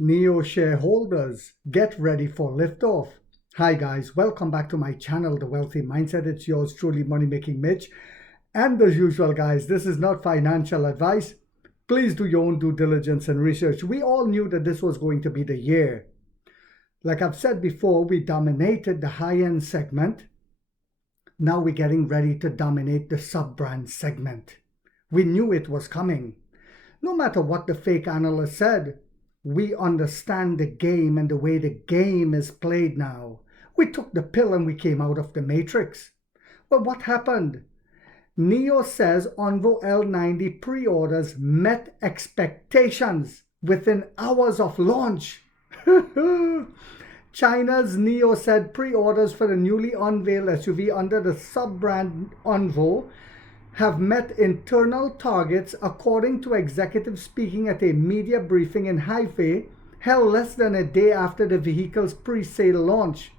Nio shareholders, get ready for liftoff. Hi guys, welcome back to my channel, The Wealthy Mindset. It's yours truly, Money Making Mitch. And as usual guys, this is not financial advice. Please do your own due diligence and research. We all knew that this was going to be the year. Like I've said before, we dominated the high-end segment. Now we're getting ready to dominate the sub-brand segment. We knew it was coming. No matter what the fake analyst said, we understand the game and the way the game is played now. We took the pill and we came out of the matrix. But what happened? Nio says Envo L90 pre-orders met expectations within hours of launch. China's Nio said pre-orders for the newly unveiled SUV under the sub-brand Envo have met internal targets, according to executives speaking at a media briefing in Hefei, held less than a day after the vehicle's pre-sale launch.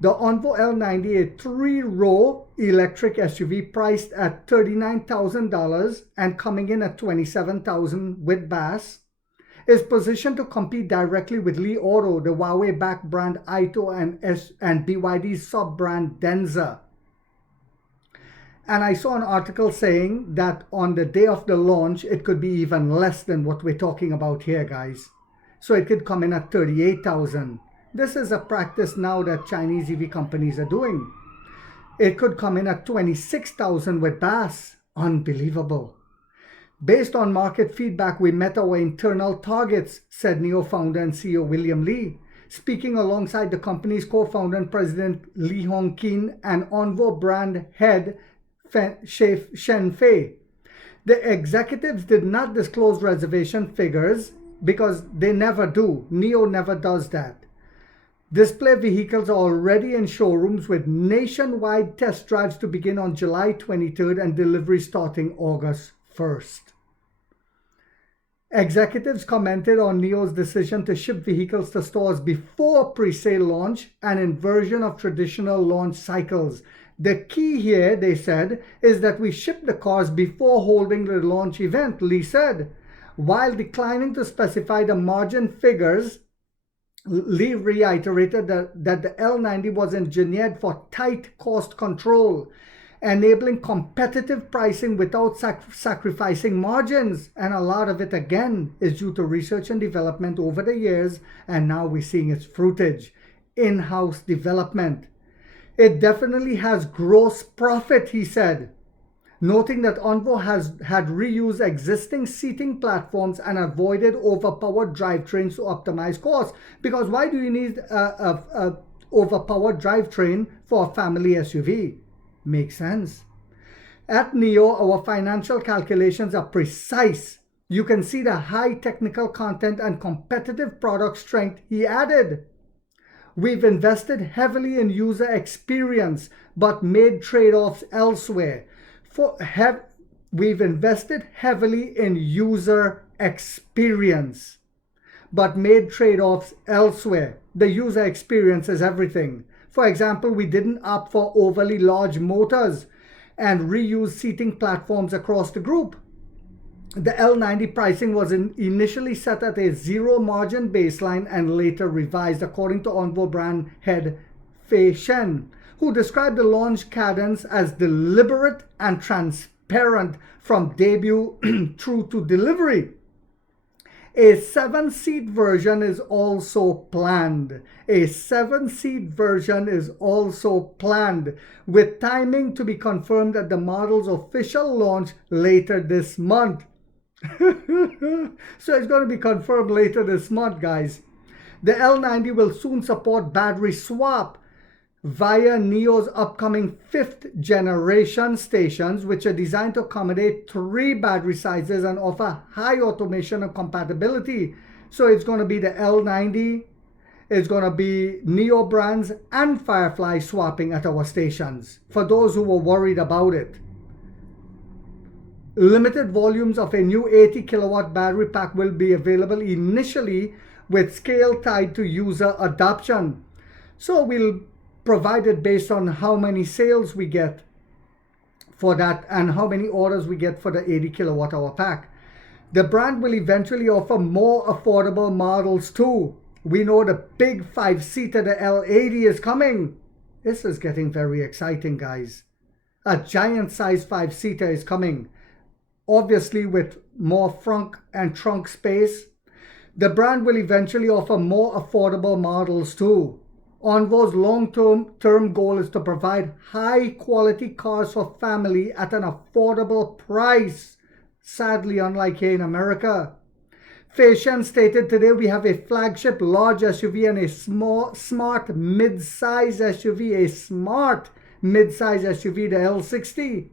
The Envo L90, a three-row electric SUV priced at $39,000 and coming in at $27,000 with BAS, is positioned to compete directly with Li Auto, the Huawei-backed brand Aito, and BYD's sub-brand Denza. And I saw an article saying that on the day of the launch, it could be even less than what we're talking about here, guys. So it could come in at 38,000. This is a practice now that Chinese EV companies are doing. It could come in at 26,000 with BAS. Unbelievable. Based on market feedback, we met our internal targets, said Nio founder and CEO William Li, speaking alongside the company's co-founder and president Li Hongqin and Envo brand head Shen Fei. The executives did not disclose reservation figures because they never do. Nio never does that. Display vehicles are already in showrooms with nationwide test drives to begin on July 23rd and delivery starting August 1st. Executives commented on Nio's decision to ship vehicles to stores before pre-sale launch, an inversion of traditional launch cycles. The key here, they said, is that we ship the cars before holding the launch event, Lee said. While declining to specify the margin figures, Lee reiterated that the L90 was engineered for tight cost control, enabling competitive pricing without sacrificing margins. And a lot of it, again, is due to research and development over the years, and now we're seeing its fruitage. In-house development. It definitely has gross profit, he said, noting that Envo had reused existing seating platforms and avoided overpowered drivetrains to optimize costs. Because why do you need a overpowered drivetrain for a family SUV? Makes sense. At Nio, our financial calculations are precise. You can see the high technical content and competitive product strength, he added. We've invested heavily in user experience, but made trade-offs elsewhere. We've invested heavily in user experience, but made trade-offs elsewhere. The user experience is everything. For example, we didn't opt for overly large motors and reuse seating platforms across the group. The L90 pricing was initially set at a zero margin baseline and later revised, according to Envo brand head Fei Shen, who described the launch cadence as deliberate and transparent from debut through to delivery. A 7-seat version is also planned. A 7-seat version is also planned, with timing to be confirmed at the model's official launch later this month. So it's going to be confirmed later this month, guys. The L90 will soon support battery swap via Nio's upcoming 5th generation stations, which are designed to accommodate 3 battery sizes and offer high automation and compatibility. So it's going to be the L90, it's going to be Nio brands and Firefly swapping at our stations, for those who were worried about it. Limited volumes of a new 80 kilowatt battery pack will be available initially, with scale tied to user adoption. So we'll provide it based on how many sales we get for that and how many orders we get for the 80 kilowatt hour pack. The brand will eventually offer more affordable models too. We know the big 5-seater, the L80 is coming. This is getting very exciting, guys. A giant size 5-seater is coming. Obviously with more front and trunk space. The brand will eventually offer more affordable models too. Envo's long-term goal is to provide high-quality cars for family at an affordable price. Sadly, unlike here in America. Fashion stated today we have a flagship large SUV and a smart mid-size SUV, the L60.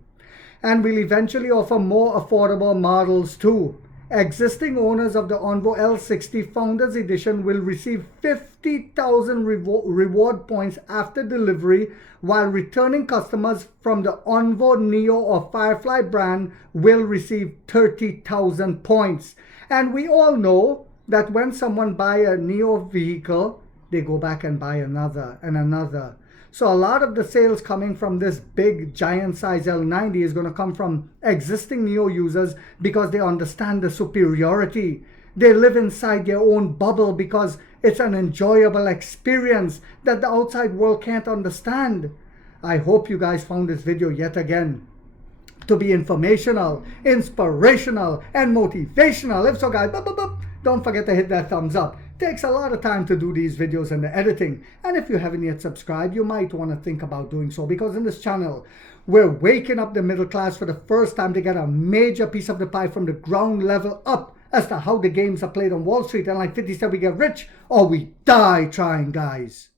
And will eventually offer more affordable models too. Existing owners of the Envo L60 Founders Edition will receive 50,000 reward points after delivery, while returning customers from the Envo Nio or Firefly brand will receive 30,000 points. And we all know that when someone buys a Nio vehicle, they go back and buy another and another. So a lot of the sales coming from this big giant size L90 is going to come from existing Nio users because they understand the superiority. They live inside their own bubble because it's an enjoyable experience that the outside world can't understand. I hope you guys found this video yet again to be informational, inspirational, and motivational. If so, guys, don't forget to hit that thumbs up. Takes a lot of time to do these videos and the editing, and if you haven't yet subscribed, you might want to think about doing so, because in this channel we're waking up the middle class for the first time to get a major piece of the pie from the ground level up as to how the games are played on Wall Street. And like 50 said, we get rich or we die trying, guys.